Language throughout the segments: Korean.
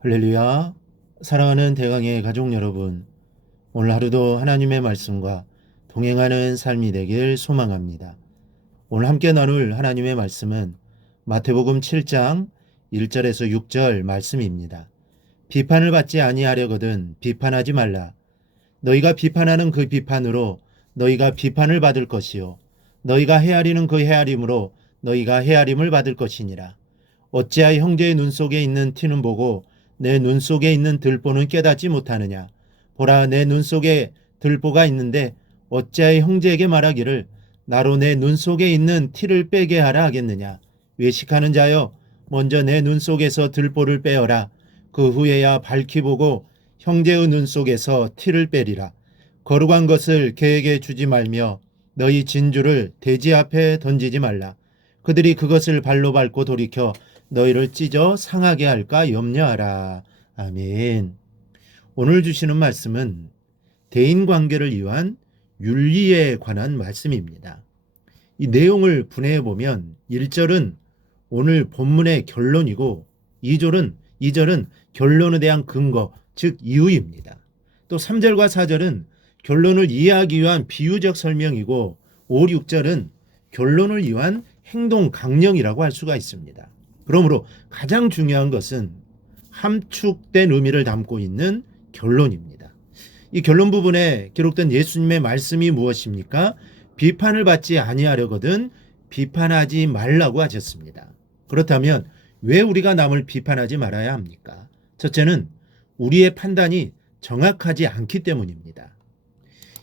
할렐루야. 사랑하는 대강의 가족 여러분, 오늘 하루도 하나님의 말씀과 동행하는 삶이 되길 소망합니다. 오늘 함께 나눌 하나님의 말씀은 마태복음 7장 1절에서 6절 말씀입니다. 비판을 받지 아니하려거든 비판하지 말라. 너희가 비판하는 그 비판으로 너희가 비판을 받을 것이요 너희가 헤아리는 그 헤아림으로 너희가 헤아림을 받을 것이니라. 어찌하여 형제의 눈 속에 있는 티는 보고 내 눈 속에 있는 들보는 깨닫지 못하느냐. 보라, 내 눈 속에 들보가 있는데 어찌하여 형제에게 말하기를 나로 내 눈 속에 있는 티를 빼게 하라 하겠느냐. 외식하는 자여, 먼저 내 눈 속에서 들보를 빼어라. 그 후에야 밝히 보고 형제의 눈 속에서 티를 빼리라. 거룩한 것을 그에게 주지 말며 너희 진주를 돼지 앞에 던지지 말라. 그들이 그것을 발로 밟고 돌이켜 너희를 찢어 상하게 할까 염려하라. 아멘. 오늘 주시는 말씀은 대인관계를 위한 윤리에 관한 말씀입니다. 이 내용을 분해해 보면 1절은 오늘 본문의 결론이고 2절은 결론에 대한 근거, 즉 이유입니다. 또 3절과 4절은 결론을 이해하기 위한 비유적 설명이고 5, 6절은 결론을 위한 행동 강령이라고 할 수가 있습니다. 그러므로 가장 중요한 것은 함축된 의미를 담고 있는 결론입니다. 이 결론 부분에 기록된 예수님의 말씀이 무엇입니까? 비판을 받지 아니하려거든 비판하지 말라고 하셨습니다. 그렇다면 왜 우리가 남을 비판하지 말아야 합니까? 첫째는 우리의 판단이 정확하지 않기 때문입니다.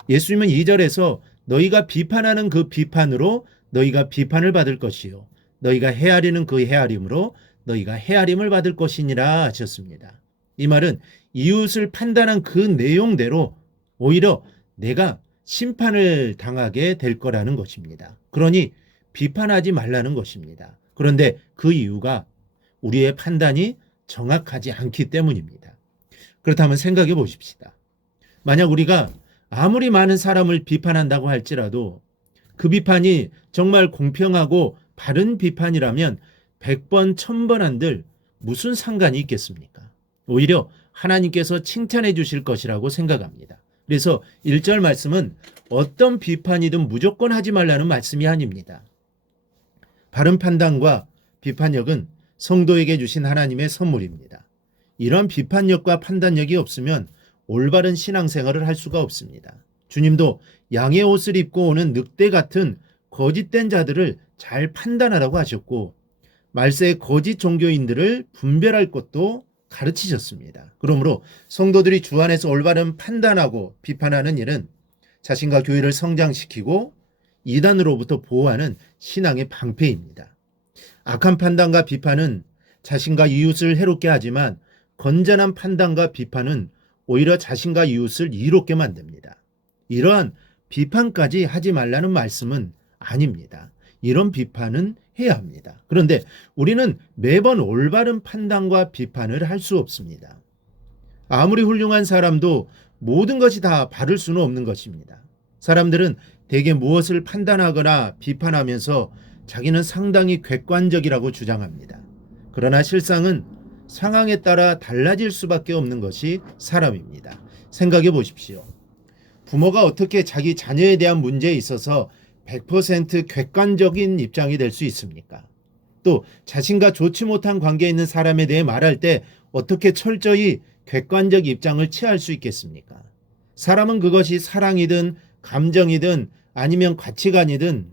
예수님은 2절에서 너희가 비판하는 그 비판으로 너희가 비판을 받을 것이요 너희가 헤아리는 그 헤아림으로 너희가 헤아림을 받을 것이니라 하셨습니다. 이 말은 이웃을 판단한 그 내용대로 오히려 내가 심판을 당하게 될 거라는 것입니다. 그러니 비판하지 말라는 것입니다. 그런데 그 이유가 우리의 판단이 정확하지 않기 때문입니다. 그렇다면 생각해 보십시다. 만약 우리가 아무리 많은 사람을 비판한다고 할지라도 그 비판이 정말 공평하고 바른 비판이라면 100번, 1000번 한들 무슨 상관이 있겠습니까? 오히려 하나님께서 칭찬해 주실 것이라고 생각합니다. 그래서 1절 말씀은 어떤 비판이든 무조건 하지 말라는 말씀이 아닙니다. 바른 판단과 비판력은 성도에게 주신 하나님의 선물입니다. 이런 비판력과 판단력이 없으면 올바른 신앙생활을 할 수가 없습니다. 주님도 양의 옷을 입고 오는 늑대 같은 거짓된 자들을 잘 판단하라고 하셨고 말세의 거짓 종교인들을 분별할 것도 가르치셨습니다. 그러므로 성도들이 주 안에서 올바른 판단하고 비판하는 일은 자신과 교회를 성장시키고 이단으로부터 보호하는 신앙의 방패입니다. 악한 판단과 비판은 자신과 이웃을 해롭게 하지만 건전한 판단과 비판은 오히려 자신과 이웃을 이롭게 만듭니다. 이러한 비판까지 하지 말라는 말씀은 아닙니다. 이런 비판은 해야 합니다. 그런데 우리는 매번 올바른 판단과 비판을 할 수 없습니다. 아무리 훌륭한 사람도 모든 것이 다 바를 수는 없는 것입니다. 사람들은 대개 무엇을 판단하거나 비판하면서 자기는 상당히 객관적이라고 주장합니다. 그러나 실상은 상황에 따라 달라질 수밖에 없는 것이 사람입니다. 생각해 보십시오. 부모가 어떻게 자기 자녀에 대한 문제에 있어서 100% 객관적인 입장이 될 수 있습니까? 또 자신과 좋지 못한 관계에 있는 사람에 대해 말할 때 어떻게 철저히 객관적 입장을 취할 수 있겠습니까? 사람은 그것이 사랑이든 감정이든 아니면 가치관이든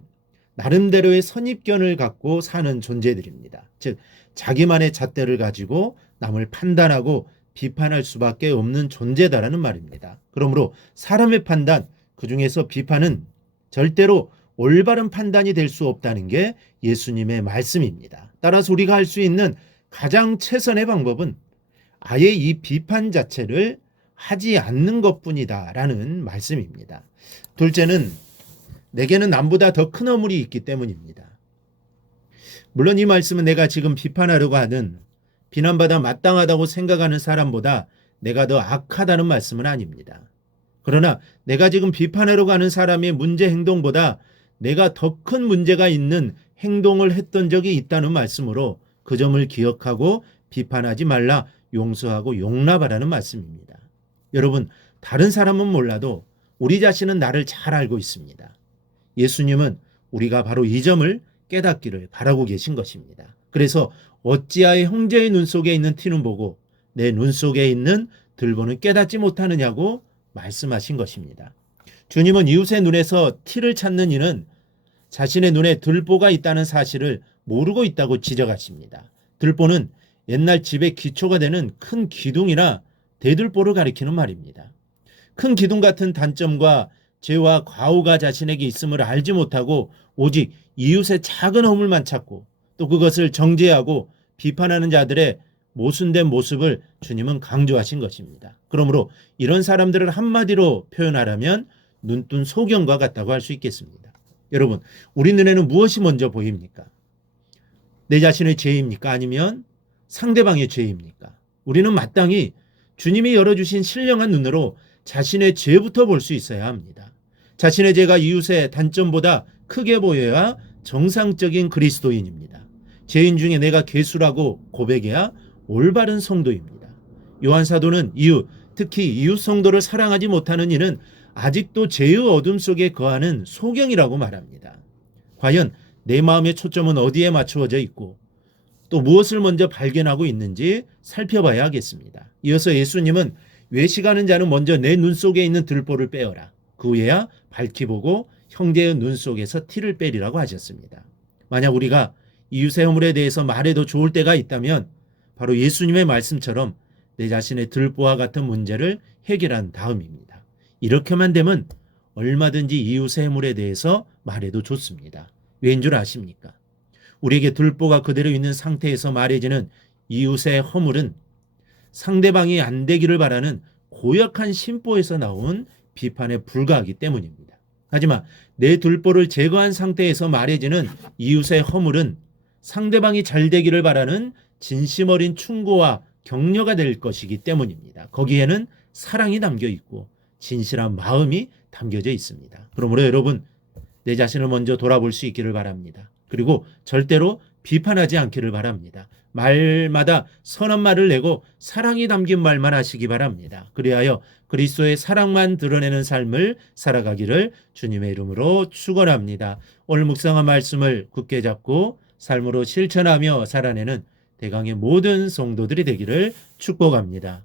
나름대로의 선입견을 갖고 사는 존재들입니다. 즉 자기만의 잣대를 가지고 남을 판단하고 비판할 수밖에 없는 존재다라는 말입니다. 그러므로 사람의 판단, 그중에서 비판은 절대로 올바른 판단이 될 수 없다는 게 예수님의 말씀입니다. 따라서 우리가 할 수 있는 가장 최선의 방법은 아예 이 비판 자체를 하지 않는 것뿐이다라는 말씀입니다. 둘째는 내게는 남보다 더 큰 허물이 있기 때문입니다. 물론 이 말씀은 내가 지금 비판하려고 하는 비난받아 마땅하다고 생각하는 사람보다 내가 더 악하다는 말씀은 아닙니다. 그러나 내가 지금 비판하려고 하는 사람의 문제 행동보다 내가 더 큰 문제가 있는 행동을 했던 적이 있다는 말씀으로 그 점을 기억하고 비판하지 말라, 용서하고 용납하라는 말씀입니다. 여러분, 다른 사람은 몰라도 우리 자신은 나를 잘 알고 있습니다. 예수님은 우리가 바로 이 점을 깨닫기를 바라고 계신 것입니다. 그래서 어찌하여 형제의 눈 속에 있는 티는 보고 내 눈 속에 있는 들보는 깨닫지 못하느냐고 말씀하신 것입니다. 주님은 이웃의 눈에서 티를 찾는 이는 자신의 눈에 들보가 있다는 사실을 모르고 있다고 지적하십니다. 들보는 옛날 집의 기초가 되는 큰 기둥이나 대들보를 가리키는 말입니다. 큰 기둥 같은 단점과 죄와 과오가 자신에게 있음을 알지 못하고 오직 이웃의 작은 허물만 찾고 또 그것을 정죄하고 비판하는 자들의 모순된 모습을 주님은 강조하신 것입니다. 그러므로 이런 사람들을 한마디로 표현하라면 눈뜬 소경과 같다고 할 수 있겠습니다. 여러분, 우리 눈에는 무엇이 먼저 보입니까? 내 자신의 죄입니까? 아니면 상대방의 죄입니까? 우리는 마땅히 주님이 열어주신 신령한 눈으로 자신의 죄부터 볼 수 있어야 합니다. 자신의 죄가 이웃의 단점보다 크게 보여야 정상적인 그리스도인입니다. 죄인 중에 내가 괴수라고 고백해야 올바른 성도입니다. 요한 사도는 이웃, 특히 이웃 성도를 사랑하지 못하는 이는 아직도 죄의 어둠 속에 거하는 소경이라고 말합니다. 과연 내 마음의 초점은 어디에 맞추어져 있고 또 무엇을 먼저 발견하고 있는지 살펴봐야 하겠습니다. 이어서 예수님은 외식하는 자는 먼저 내 눈 속에 있는 들보를 빼어라. 그 후에야 밝히 보고 형제의 눈 속에서 티를 빼리라고 하셨습니다. 만약 우리가 이웃의 허물에 대해서 말해도 좋을 때가 있다면 바로 예수님의 말씀처럼 내 자신의 들보와 같은 문제를 해결한 다음입니다. 이렇게만 되면 얼마든지 이웃의 허물에 대해서 말해도 좋습니다. 왜인 줄 아십니까? 우리에게 들보가 그대로 있는 상태에서 말해지는 이웃의 허물은 상대방이 안 되기를 바라는 고약한 심보에서 나온 비판에 불과하기 때문입니다. 하지만 내 들보를 제거한 상태에서 말해지는 이웃의 허물은 상대방이 잘 되기를 바라는 진심 어린 충고와 격려가 될 것이기 때문입니다. 거기에는 사랑이 담겨 있고 진실한 마음이 담겨져 있습니다. 그러므로 여러분, 내 자신을 먼저 돌아볼 수 있기를 바랍니다. 그리고 절대로 비판하지 않기를 바랍니다. 말마다 선한 말을 내고 사랑이 담긴 말만 하시기 바랍니다. 그리하여 그리스도의 사랑만 드러내는 삶을 살아가기를 주님의 이름으로 축원합니다. 오늘 묵상한 말씀을 굳게 잡고 삶으로 실천하며 살아내는 대강의 모든 성도들이 되기를 축복합니다.